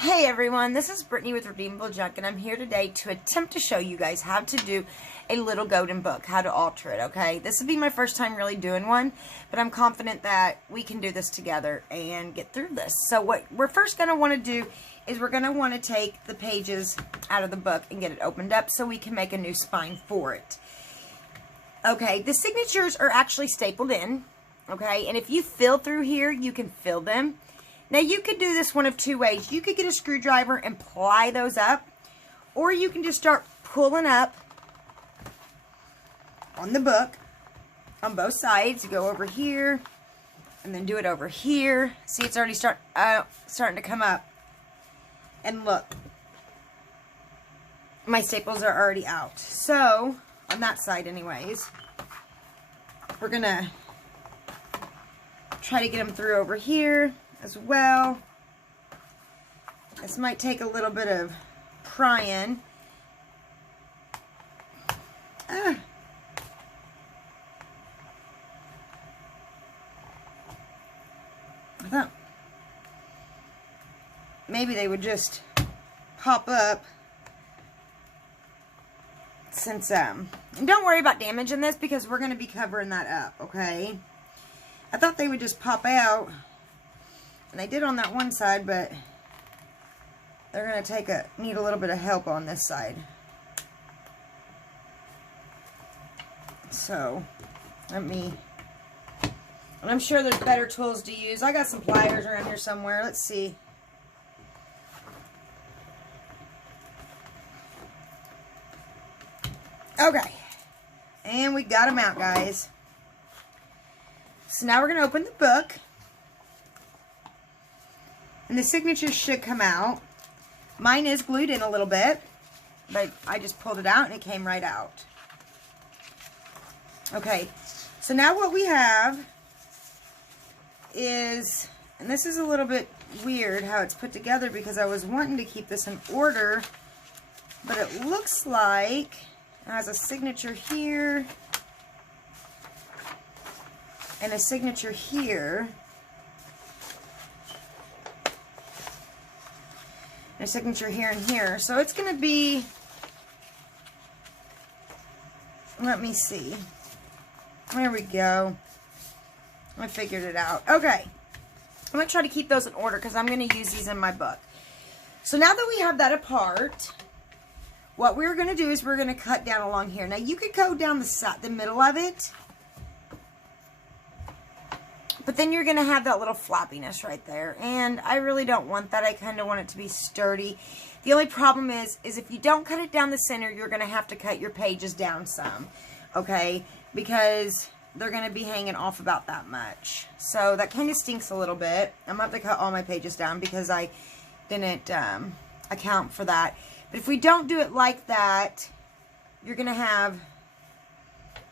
Hey everyone, this is Brittany with Redeemable Junk, and I'm here today to attempt to show you guys how to do a little golden book, how to alter it, okay? This will be my first time really doing one, but I'm confident that we can do this together and get through this. So what we're first going to want to do is we're going to want to take the pages out of the book and get it opened up so we can make a new spine for it. Okay, the signatures are actually stapled in, okay? And if you fill through here, you can fill them. Now, you could do this one of two ways. You could get a screwdriver and ply those up, or you can just start pulling up on the book on both sides. You go over here, and then do it over here. See, it's already starting to come up. And look, my staples are already out. So, on that side anyways, we're going to try to get them through over here as well. This might take a little bit of prying. I thought maybe they would just pop up since, and don't worry about damaging this because we're going to be covering that up, okay? I thought they would just pop out. And they did on that one side, but they're going to need a little bit of help on this side. So, and I'm sure there's better tools to use. I got some pliers around here somewhere. Let's see. Okay. And we got them out, guys. So now we're going to open the book. And the signatures should come out. Mine is glued in a little bit, but I just pulled it out and it came right out. Okay, so now what we have is, and this is a little bit weird how it's put together because I was wanting to keep this in order, but it looks like it has a signature here and a signature here. A signature here and here. So it's going to be, let me see. There we go. I figured it out. Okay. I'm going to try to keep those in order because I'm going to use these in my book. So now that we have that apart, what we're going to do is we're going to cut down along here. Now you could go down the middle of it, but then you're going to have that little floppiness right there. And I really don't want that. I kind of want it to be sturdy. The only problem is if you don't cut it down the center, you're going to have to cut your pages down some. Okay? Because they're going to be hanging off about that much. So that kind of stinks a little bit. I'm going to have to cut all my pages down because I didn't account for that. But if we don't do it like that, you're going to have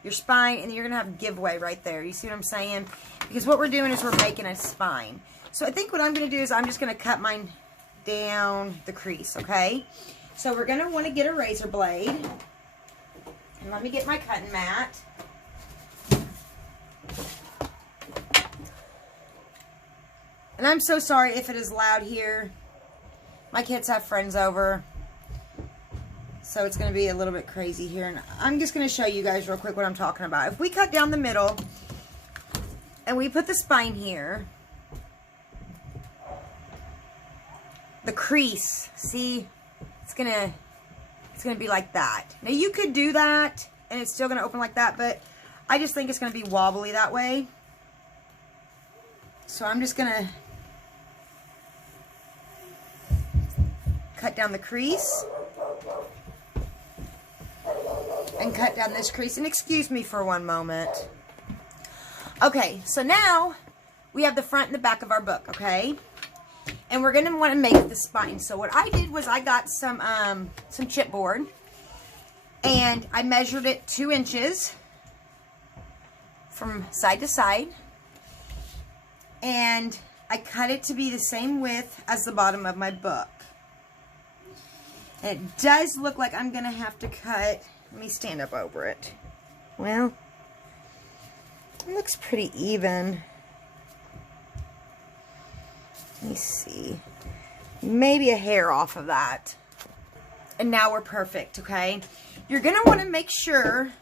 your spine, and you're going to have giveaway right there. You see what I'm saying? Because what we're doing is we're making a spine. So I think what I'm going to do is I'm just going to cut mine down the crease, okay? So we're going to want to get a razor blade. And let me get my cutting mat. And I'm so sorry if it is loud here. My kids have friends over. So it's going to be a little bit crazy here. And I'm just going to show you guys real quick what I'm talking about. If we cut down the middle and we put the spine here, the crease, see, it's going to be like that. Now you could do that and it's still going to open like that, but I just think it's going to be wobbly that way. So I'm just going to cut down the crease. And cut down this crease. And excuse me for one moment. Okay, so now we have the front and the back of our book, okay? And we're going to want to make the spine. So what I did was I got some chipboard. And I measured it 2 inches from side to side. And I cut it to be the same width as the bottom of my book. And it does look like I'm going to have to cut. Let me stand up over it. Well, it looks pretty even. Let me see. maybe a hair off of that. And now we're perfect, okay? You're going to want to make sure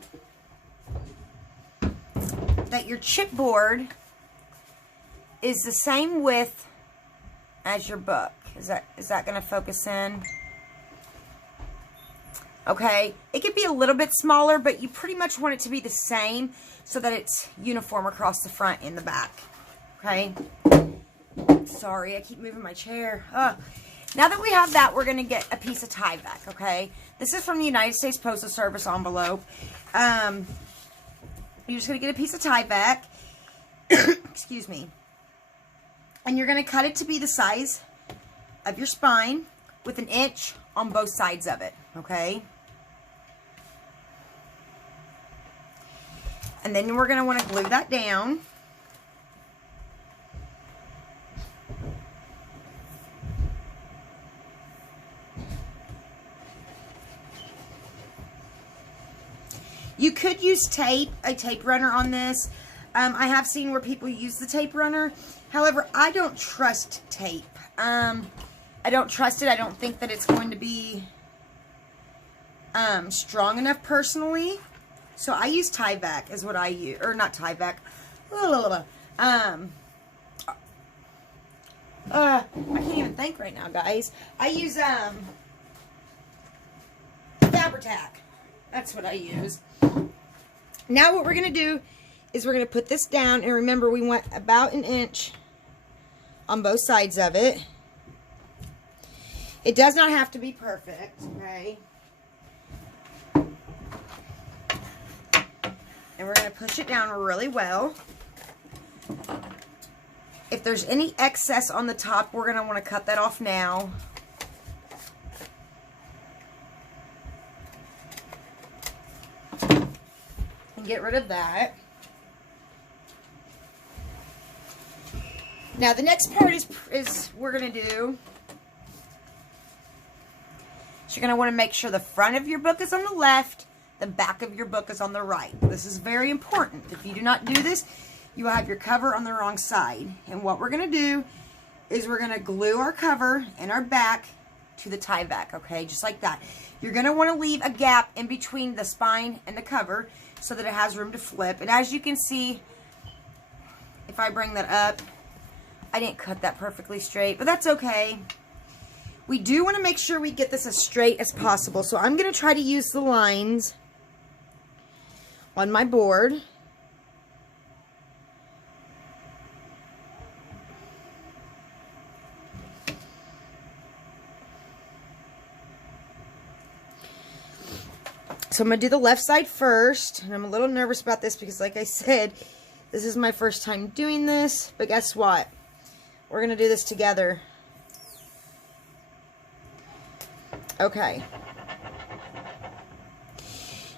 that your chipboard is the same width as your book. Is that going to focus in? Okay, it could be a little bit smaller, but you pretty much want it to be the same so that it's uniform across the front and the back. Okay? Sorry, I keep moving my chair. Now that we have that, we're going to get a piece of Tyvek, okay? This is from the United States Postal Service envelope. You're just going to get a piece of Tyvek. Excuse me. And you're going to cut it to be the size of your spine with 1 inch on both sides of it, okay? And then we're going to want to glue that down. You could use tape, a tape runner on this. I have seen where people use the tape runner. However, I don't trust tape. I don't trust it. I don't think that it's going to be strong enough personally. So I use Tyvek is what I use. Or not Tyvek. I can't even think right now, guys. I use Fabri-Tac. That's what I use. Now what we're going to do is we're going to put this down. And remember, we want about 1 inch on both sides of it. It does not have to be perfect, okay? And we're going to push it down really well. If there's any excess on the top, we're going to want to cut that off now. And get rid of that. Now the next part is we're going to do, so you're going to want to make sure the front of your book is on the left, the back of your book is on the right. This is very important. If you do not do this, you will have your cover on the wrong side. And what we're going to do is we're going to glue our cover and our back to the Tyvek, okay? Just like that. You're going to want to leave a gap in between the spine and the cover so that it has room to flip. And as you can see, if I bring that up, I didn't cut that perfectly straight, but that's okay. We do want to make sure we get this as straight as possible. So I'm going to try to use the lines on my board. So I'm going to do the left side first. And I'm a little nervous about this because, like I said, this is my first time doing this. But guess what? We're going to do this together. Okay.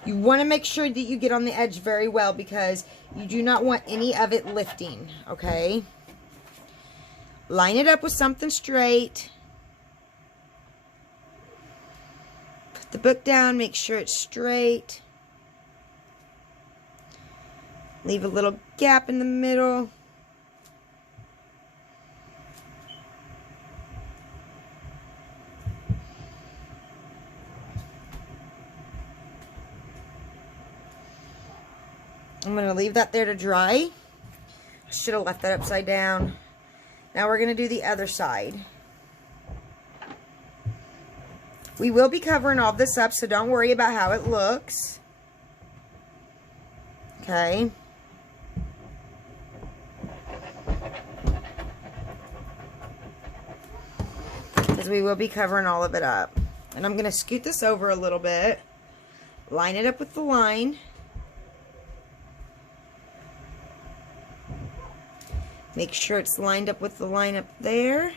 You want to make sure that you get on the edge very well because you do not want any of it lifting, okay? Line it up with something straight. Put the book down, make sure it's straight. Leave a little gap in the middle. I'm going to leave that there to dry. I should have left that upside down. Now we're going to do the other side. We will be covering all this up, so don't worry about how it looks. Okay. Because we will be covering all of it up. And I'm going to scoot this over a little bit. Line it up with the line. Make sure it's lined up with the line up there.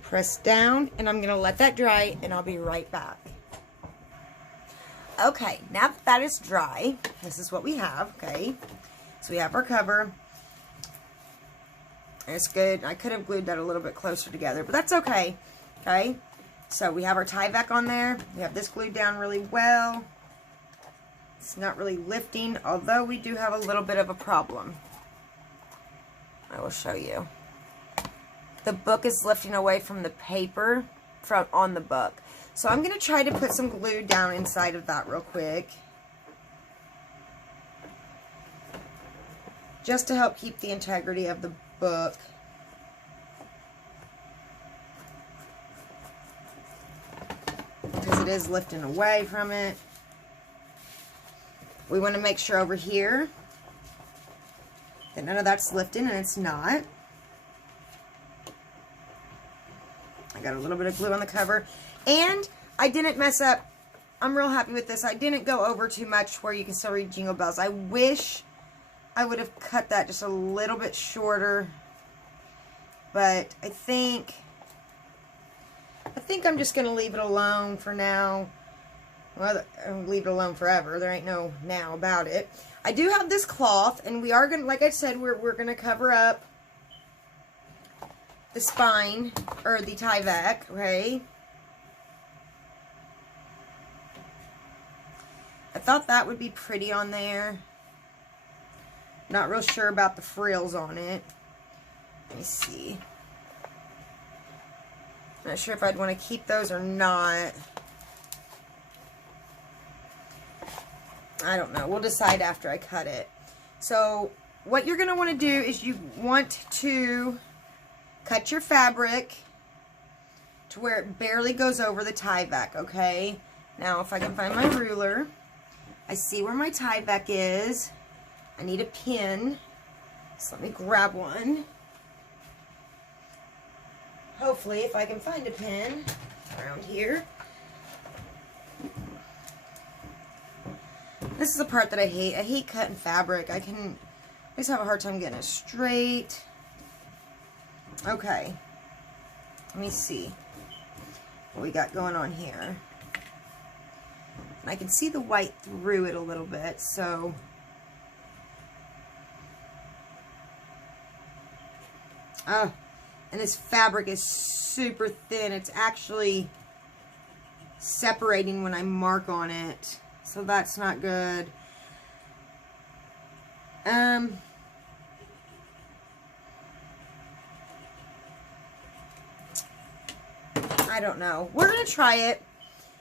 Press down, and I'm going to let that dry, and I'll be right back. Okay, now that that is dry, this is what we have, okay? So we have our cover. And it's good. I could have glued that a little bit closer together, but that's okay, okay? So we have our Tyvek on there. We have this glued down really well. It's not really lifting, although we do have a little bit of a problem. I will show you. the book is lifting away from the paper on the book. So I'm going to try to put some glue down inside of that real quick, just to help keep the integrity of the book. Because it is lifting away from it. We want to make sure over here that none of that's lifting, and it's not. I got a little bit of glue on the cover, and I didn't mess up. I'm real happy with this. I didn't go over too much where you can still read Jingle Bells. I wish I would have cut that just a little bit shorter, but I think I'm just going to leave it alone for now. Well, I'll leave it alone forever. There ain't no now about it. I do have this cloth, and we are going to, like I said, we're going to cover up the spine, or the Tyvek, okay? I thought that would be pretty on there. Not real sure about the frills on it. Let me see. Not sure if I'd want to keep those or not. I don't know. We'll decide after I cut it. So, what you're going to want to do is you want to cut your fabric to where it barely goes over the Tyvek, okay? Now, if I can find my ruler, I see where my Tyvek is. I need a pin, so let me grab one. Hopefully, if I can find a pin around here. This is the part that I hate. I hate cutting fabric. I just have a hard time getting it straight. Okay. Let me see what we got going on here. And I can see the white through it a little bit, so oh, and this fabric is super thin. It's actually separating when I mark on it. So that's not good. I don't know. We're going to try it.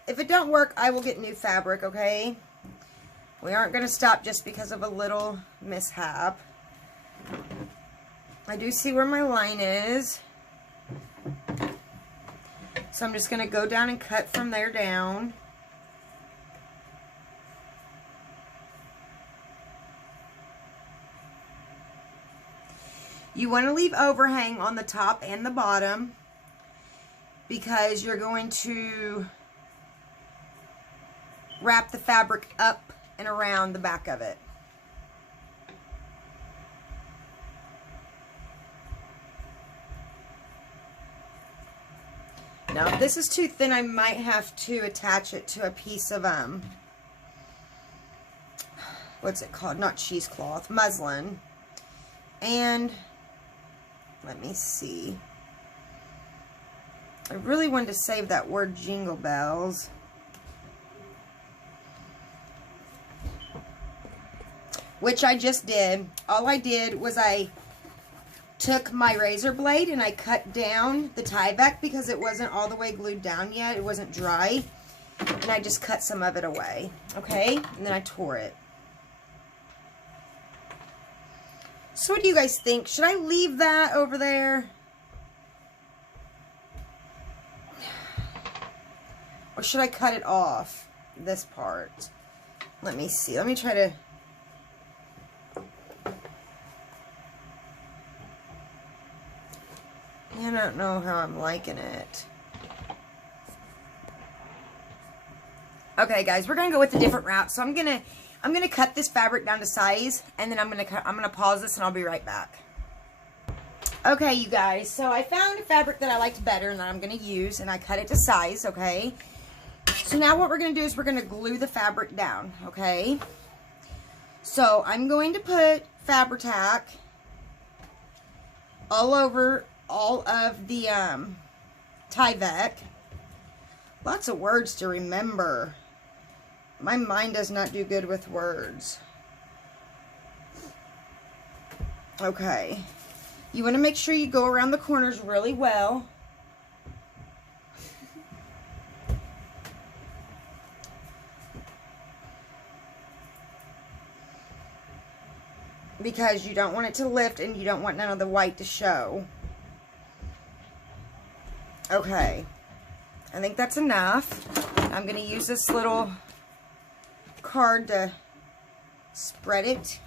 If it don't work, I will get new fabric, okay? We aren't going to stop just because of a little mishap. I do see where my line is. So I'm just going to go down and cut from there down. You want to leave overhang on the top and the bottom because you're going to wrap the fabric up and around the back of it. Now, if this is too thin, I might have to attach it to a piece of, what's it called? Not cheesecloth, muslin. And let me see. I really wanted to save that word Jingle Bells. Which I just did. All I did was I took my razor blade and I cut down the Tyvek because it wasn't all the way glued down yet. It wasn't dry. And I just cut some of it away. Okay? And then I tore it. So what do you guys think? Should I leave that over there? Or should I cut it off? This part. Let me see. Let me try to... I don't know how I'm liking it. Okay, guys, we're gonna go with a different route. So I'm gonna cut this fabric down to size, and then I'm gonna pause this, and I'll be right back. Okay, you guys. So I found a fabric that I liked better, and that I'm gonna use, and I cut it to size. Okay. So now what we're gonna do is we're gonna glue the fabric down. Okay. So I'm going to put Fabri-Tac all over all of the Tyvek. Lots of words to remember. My mind does not do good with words. Okay. You want to make sure you go around the corners really well. Because you don't want it to lift and you don't want none of the white to show. Okay. I think that's enough. I'm going to use this little card to spread it.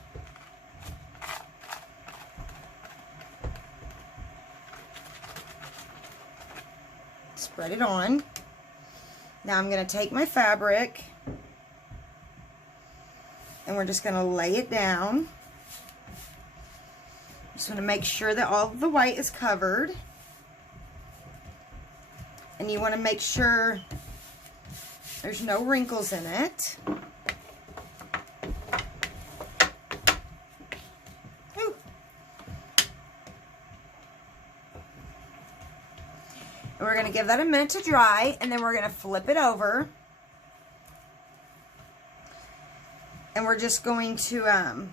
Spread it on. Now I'm going to take my fabric and we're just going to lay it down. Just want to make sure that all of the white is covered. And you want to make sure there's no wrinkles in it. Ooh. And we're going to give that a minute to dry, and then we're going to flip it over. And we're just going to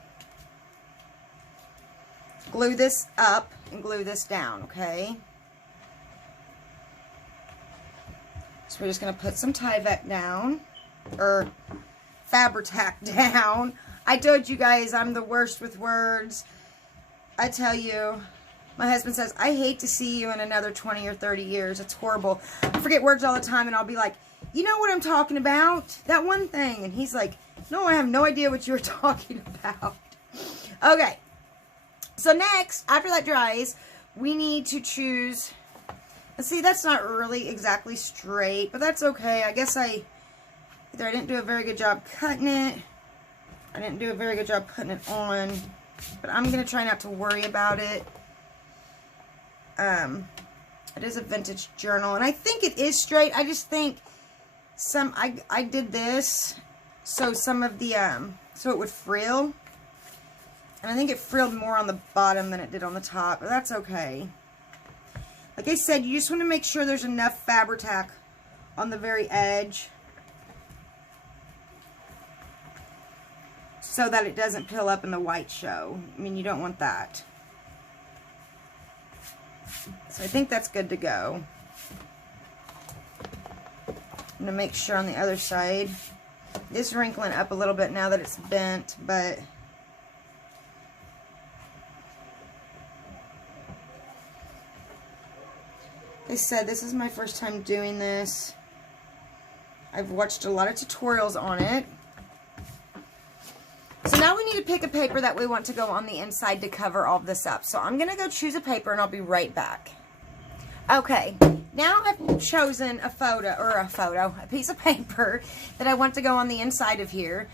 glue this up and glue this down, okay? So we're just going to put some Tyvek down, or Fabri-Tac down. I told you guys I'm the worst with words. I tell you, my husband says, I hate to see you in another 20 or 30 years. It's horrible. I forget words all the time, and I'll be like, you know what I'm talking about? That one thing. And he's like, no, I have no idea what you're talking about. Okay. So next, after that dries, we need to choose... See, that's not really exactly straight, but that's okay. I guess either I didn't do a very good job cutting it, I didn't do a very good job putting it on, but I'm going to try not to worry about it. It is a vintage journal, and I think it is straight. I just think I did this so some of the, so it would frill, and I think it frilled more on the bottom than it did on the top, but that's okay. Like I said, you just want to make sure there's enough Fabri-Tac on the very edge so that it doesn't pill up and the white show. I mean, you don't want that. So I think that's good to go. I'm going to make sure on the other side. It's wrinkling up a little bit now that it's bent, but... Like I said, this is my first time doing this. I've watched a lot of tutorials on it. So now we need to pick a paper that we want to go on the inside to cover all of this up. So I'm going to go choose a paper and I'll be right back. Okay, now I've chosen a piece of paper that I want to go on the inside of here.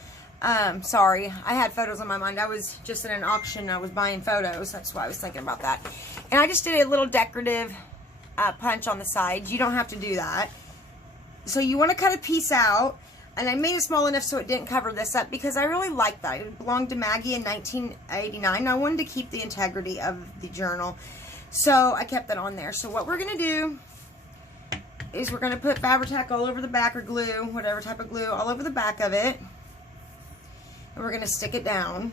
Sorry, I had photos on my mind. I was just in an auction. I was buying photos. That's why I was thinking about that. And I just did a little decorative punch on the sides. You don't have to do that. So you want to cut a piece out, and I made it small enough so it didn't cover this up because I really liked that. It belonged to Maggie in 1989. I wanted to keep the integrity of the journal, so I kept that on there. So what we're going to do is we're going to put Fabri-Tac all over the back, or glue, whatever type of glue, all over the back of it, and we're going to stick it down.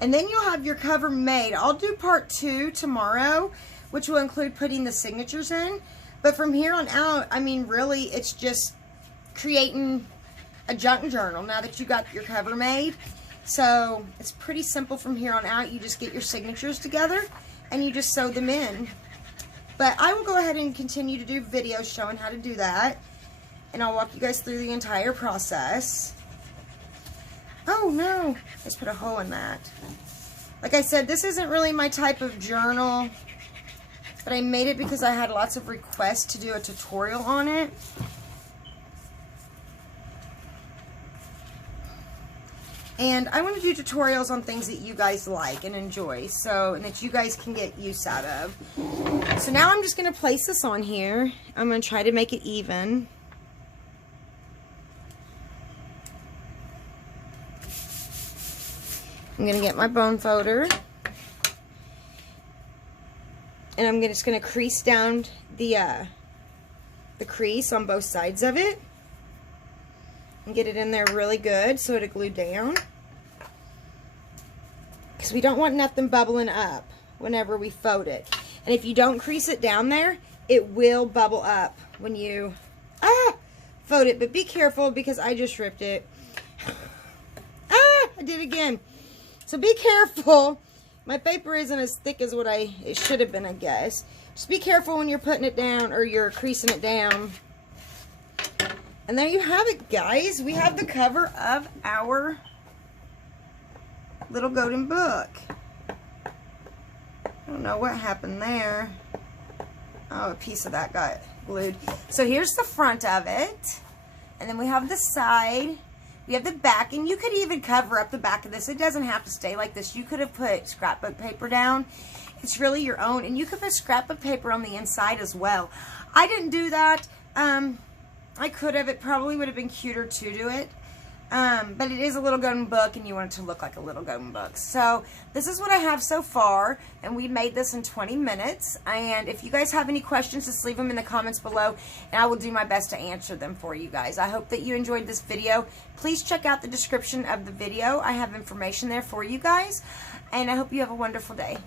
And then you'll have your cover made. I'll do part 2 tomorrow, which will include putting the signatures in. But from here on out, I mean, really, it's just creating a junk journal now that you got your cover made. So it's pretty simple from here on out. You just get your signatures together and you just sew them in. But I will go ahead and continue to do videos showing how to do that. And I'll walk you guys through the entire process. Oh no, I just put a hole in that. Like I said, this isn't really my type of journal. But I made it because I had lots of requests to do a tutorial on it. And I want to do tutorials on things that you guys like and enjoy. So, and that you guys can get use out of. So now I'm just going to place this on here. I'm going to try to make it even. I'm going to get my bone folder. And I'm just going to crease down the crease on both sides of it. And get it in there really good so it'll glue down. Because we don't want nothing bubbling up whenever we fold it. And if you don't crease it down there, it will bubble up when you fold it. But be careful because I just ripped it. I did it again. So be careful. My paper isn't as thick as what it should have been, I guess. Just be careful when you're putting it down or you're creasing it down. And there you have it, guys. We have the cover of our little golden book. I don't know what happened there. Oh, a piece of that got glued. So here's the front of it. And then we have the side. We have the back. And you could even cover up the back of this. It doesn't have to stay like this. You could have put scrapbook paper down. It's really your own. And you could put scrapbook paper on the inside as well. I didn't do that. I could have. It probably would have been cuter to do it. But it is a little golden book, and you want it to look like a little golden book. So this is what I have so far, and we made this in 20 minutes. And if you guys have any questions, just leave them in the comments below, and I will do my best to answer them for you guys. I hope that you enjoyed this video. Please check out the description of the video. I have information there for you guys, and I hope you have a wonderful day.